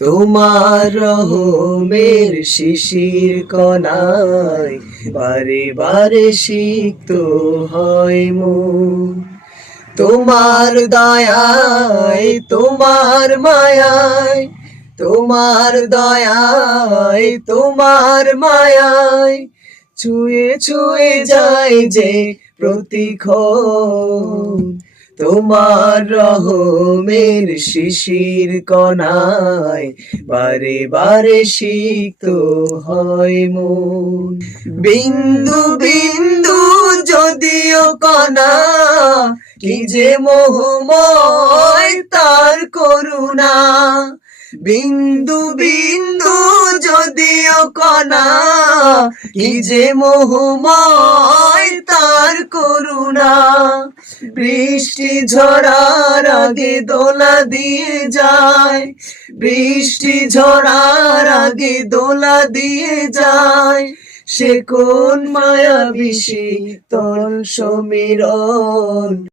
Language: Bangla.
তোমার রহমের শিশির কণায় বারে বারে সিক্ত হয় মো তোমার দয়ায়, তোমার মায়ায়, তোমার দয়ায়, তোমার মায়ায় ছুঁয়ে ছুঁয়ে যায় যে প্রতিক্ষণ। তোমার রহমের শিশির কণায় বারে বারে সিক্ত হয় মন। বিন্দু বিন্দু যদিও কণা, কি যে মোহময় তার করুণা। বিন্দু বিন্দু যদিও কণা, কি যে মোহময় তার করুণা বৃষ্টি ঝরার আগে দোলা দিয়ে যায়। বৃষ্টি ঝরার আগে দোলা দিয়ে যায়। সে কোন মায়া বিশি তল সমীরণ?